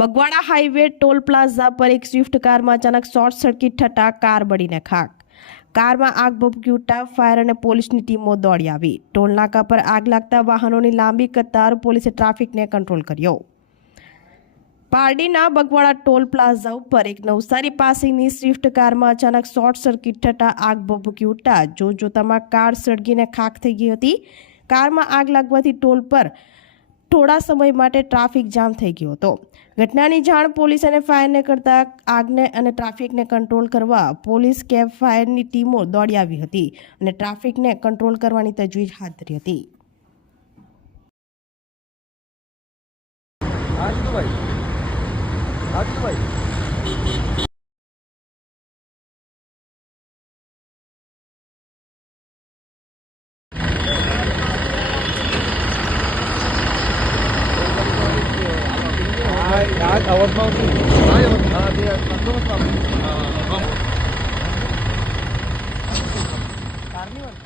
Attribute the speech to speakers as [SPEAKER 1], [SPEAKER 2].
[SPEAKER 1] Bagwada highway toll plaza પર એક Swift કારમાં અચાનક શોર્ટ સર્કિટ થતાં કાર બળીને ખાક. કારમાં આગ ભભૂકી ઉઠતા ફાયર અને પોલીસની ટીમો દોડી આવી. ટોલ નાકા પર આગ લાગતા વાહનોની લાંબી કતાર પોલીસે ટ્રાફિકને કંટ્રોલ કર્યો. પારડીના બગવાડા ટોલ પ્લાઝા ઉપર એક નવસારી પાસેની સ્વિફ્ટ કારમાં અચાનક શોર્ટ સર્કિટ થતાં આગ ભભૂકી ઉઠતા જોતજોતામાં કાર સળગીને ખાખ થઈ ગઈ હતી. કારમાં આગ લાગવાથી ટોલ પર થોડા સમય માટે ટ્રાફિક જામ થઈ ગયો હતો. ઘટનાની જાણ પોલીસ અને ફાયરને કરતા આગને અને ટ્રાફિકને કંટ્રોલ કરવા પોલીસ કેબ ફાયરની ટીમો દોડી આવી હતી અને ટ્રાફિકને કંટ્રોલ કરવાની તજવીજ હાથ ધરી હતી.
[SPEAKER 2] આગ અવાજમાં આવતું હા તે કંટ્રોલ કારની વાત